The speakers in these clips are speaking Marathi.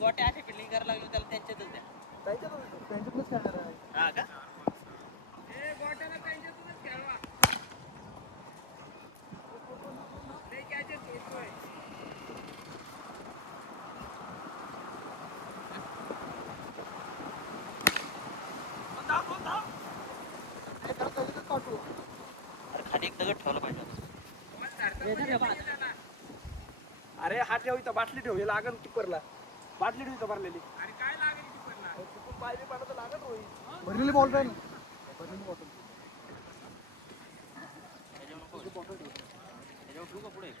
गोट्या अशी फिल्डिंग करायला लागली त्याला त्यांच्यातच द्या. त्यांच्यातच खेळणार आहे. हा का? गोट्याला त्यांच्यातूनच खेळवा. लय कॅचेस सोडतोय. अरे खाली एक दगड ठेवला पाहिजे होता. अरे हात ठेव इथं, बाटली ठेव, हे लागन कीपरला. बाटली ठेव इथं भरलेली. अरे काय लागेल कीपरला? चुकून पाय बी पडलं तर लागत होईल. भरलेली बॉल काय ना? भरलेली बॉटल. त्याच्यावर ठेवू का पुढे?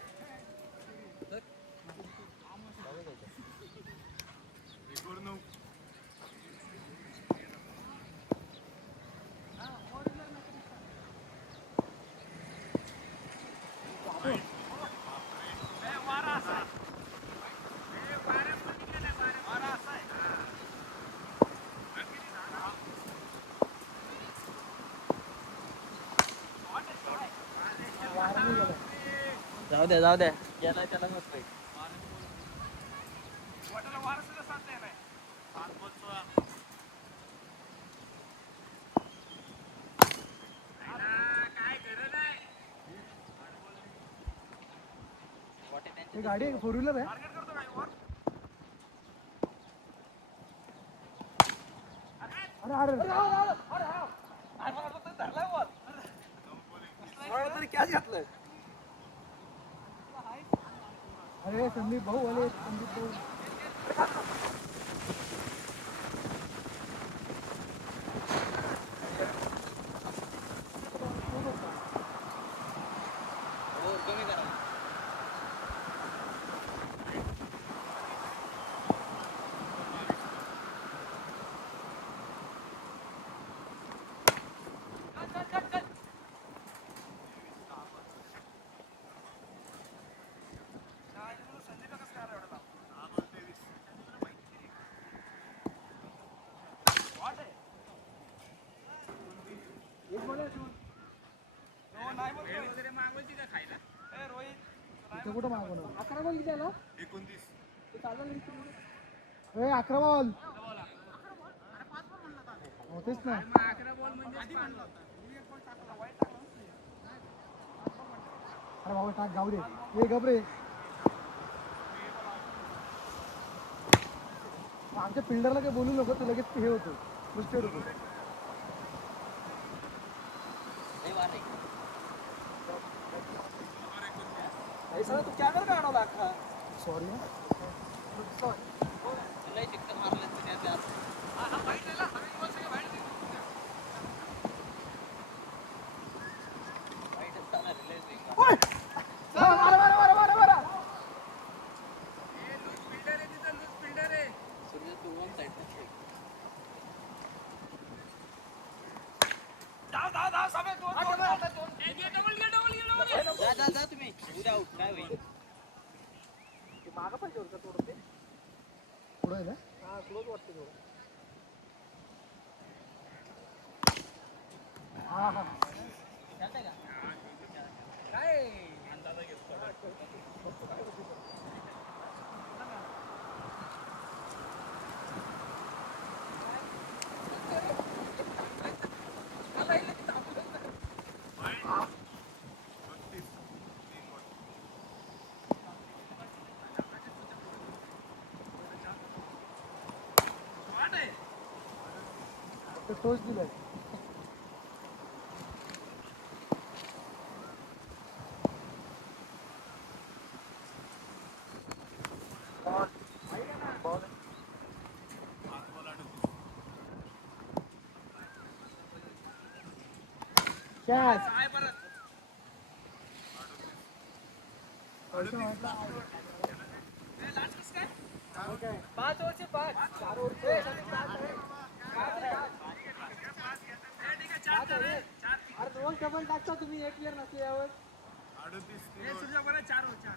जाऊ द्या गेलाय त्याला नसतंय. गोट्याला वार सुद्धा साधता येणार. काय गरज आहे? ही गाडी आहे, फोर व्हीलर आहे. टार्गेट करतो काय वर? तरी कॅच घातलंय. अरे संदीप भाऊ आले, संदीप भाऊ. हो कमी करा. संदीपला कसं काय एवढा? वगैरे मागवायची का खायला? ए रोहित, इथं कुठं मागवणार? 11 बॉल किती आला? 29. ए 11 बॉल. हो तेच ना. मग 11 बॉल म्हणजे आधी म्हणलं होतं. मी एक बॉल टाकला, वाईट टाकला. अरे बाबा टाक, गाव दे. ए गबरे. आमच्या फिल्डरला काही बोलू नको, तर लगेच हे होतं, फ्रस्ट्रेट होतं. तू कॅमेरा का अडवला अख्खा? सॉरी लय चिक्कर मारले त्याच्या आत. हा बाईट आला, हवेत बॉल सगळे बाहेर निघून. वाईटच चालणार आहे, लय स्विंग. ए लूज फिल्डर आहे तिथं, लूज फिल्डर आहे. सूर्य तू वन साइड धाव सामे दोन. जा तुम्ही. उद्या आउट काय होईल? मागं पाहिजे होतं थोडं ते. पुढं आहे ना? हा क्लोज वाटतं थोडं. हा हा चालतंय का? काय अंदाजा घेतो. ते टोच दिलाय. कॅच. काय परत? काय? 5 ओव्हरचे 5. 4 ओव्हरचे. अरे दोन डबल टाकता तुम्ही, एक प्लेअर नसल्यावर. तुझ्या बरं 4 ओव्हर 4.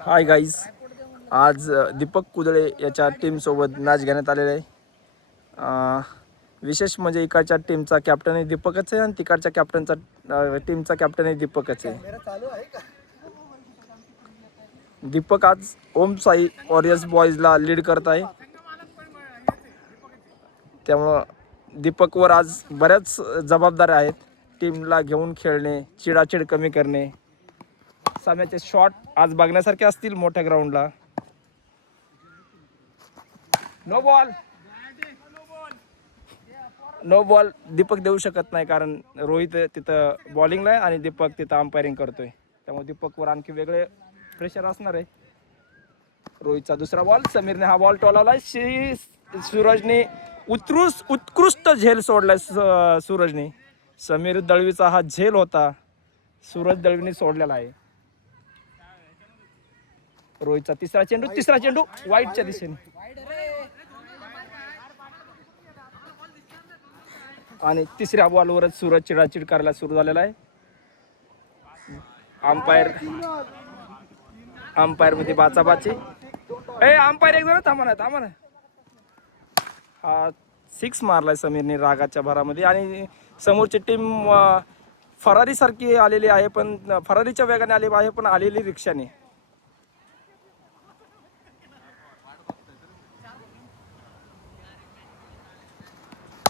हाय गाईज, आज दीपक कुदळे याच्या टीमसोबत मॅच घेण्यात आलेला आहे. विशेष म्हणजे इकडच्या टीमचा कॅप्टनही दीपकच आहे आणि तिकडच्या टीमचा कॅप्टनही दीपकच आहे. दीपक आज ओम साई वॉरियर्स बॉईजला लीड करत आहे. त्यामुळं दीपकवर आज बऱ्याच जबाबदाऱ्या आहेत. टीमला घेऊन खेळणे, चिडाचिड कमी करणे, सामन्याचे शॉट आज बघण्यासारखे असतील मोठ्या ग्राउंडला. नो बॉल दीपक देऊ शकत नाही, कारण रोहित तिथं बॉलिंगला आहे आणि दीपक तिथं अंपायरिंग करतोय. त्यामुळे दीपकवर आणखी वेगळे प्रेशर असणार आहे. रोहितचा दुसरा बॉल, समीरने हा बॉल टोलावलाय. सूरजने उत्कृष्ट झेल सोडलाय. सूरजने, समीर दळवीचा हा झेल होता, सूरज दळवीने सोडलेला आहे. रोहितचा तिसरा चेंडू वाईटच्या दिशेने, आणि तिसऱ्या बॉलवरच सूरज चिडाचिड करायला सुरू झालेला आहे. अंपायर मध्ये बाचाबाची. अंपायर एक जण थांबा ना. हा 6 मारलाय समीरने रागाच्या भरामध्ये. आणि समोरची टीम फरारी सारखी आलेली आहे, पण फरारीच्या वेगाने आली आहे, पण आलेली रिक्षाने.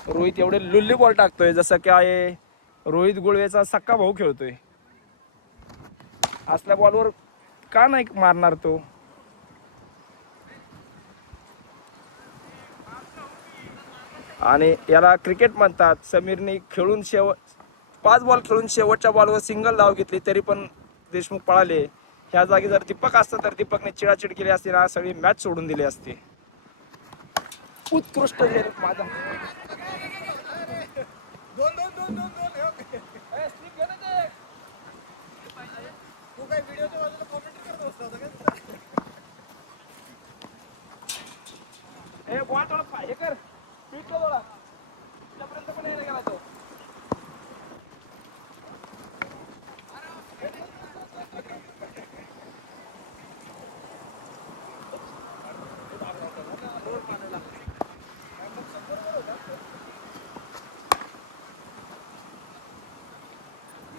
रोहित एवढे लुल्ली बॉल टाकतोय जसं काय रोहित गुळवेचा सक्का भाऊ खेळतोय. असल्या बॉलवर का नाही मारणार तो? आणि याला क्रिकेट म्हणतात. समीरने खेळून 5 बॉल खेळून शेवटच्या बॉलवर सिंगल धाव घेतली, तरी पण देशमुख पळाले. ह्या जागी जर दीपक असतं तर दीपकने चिडाचिड केली असती ना, सगळी मॅच सोडून दिली असती. उत्कृष्ट झेल माझा.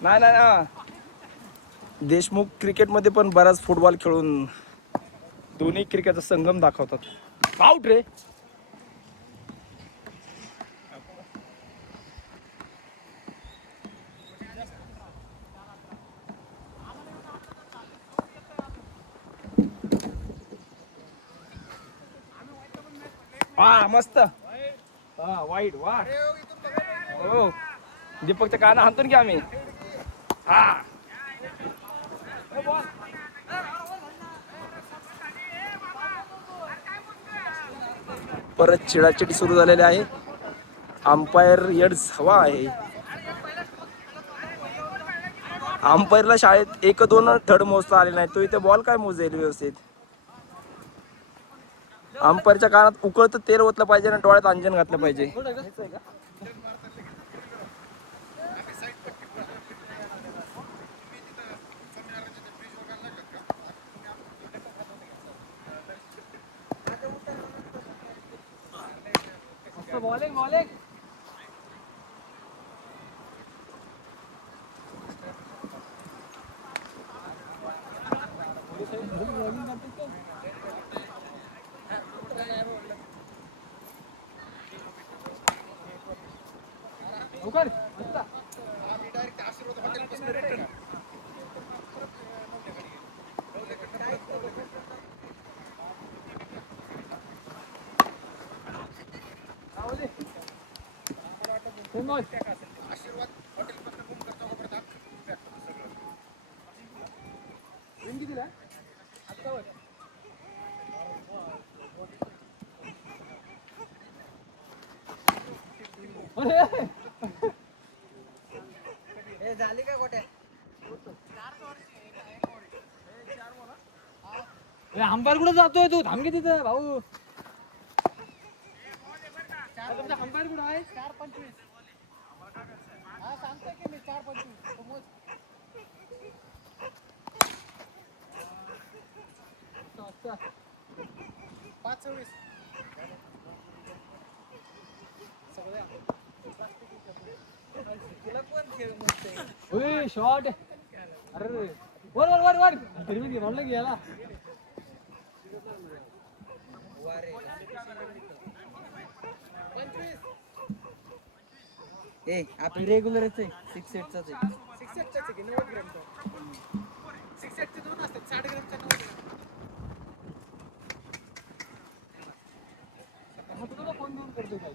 नाही. देशमुख क्रिकेटमध्ये पण बराच फुटबॉल खेळून दोन्ही क्रिकेटचा संगम दाखवतात. आउट रे. मस्त. वाईट. वा हो, दीपकच्या काना हाणतून घ्या आम्ही. परत चिडाचिडी सुरू झालेली आहे. अंपायर येड्स हवा आहे. अंपायरला शाळेत 1-2 धड मोजता आले नाही, तो इथे बॉल काय मोजेल व्यवस्थित? अंपायरच्या कानात उकळतं तेल ओतलं पाहिजे आणि डोळ्यात अंजन घातलं पाहिजे. बॉलिंग बॉलिंग झाली का गोट्या अंपायर कुठे जातोय तू? थांब की तिथं भाऊ. अंपायर कुठं आहे? 4:25. हा सांगतोय की मी 4:25. अच्छा 5:26. तुला कोण खेळ म्हणतंय? ओय शॉट. अरे वर वर वर वर. तरी मी म्हणलं की याला. ए आपली रेग्युलरच आहे 6 सेटचाच आहे. 6 सेटचे की 90 ग्रॅमचा. 6 सेटचे 2 असतात 60 ग्रॅमचा 90 ग्रॅम. मग तुला कोण देऊन करतोय काय?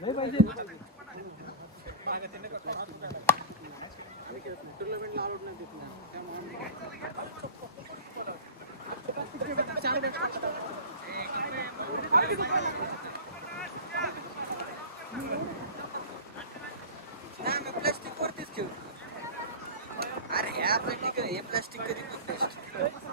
नाही पाहिजे. टुर्नामेंटला आउट नाही देत नाही. प्लास्टिक वरतीच ठेव. अरे ह्या प्लास्टिक हे प्लास्टिक कधी पण बेस्ट.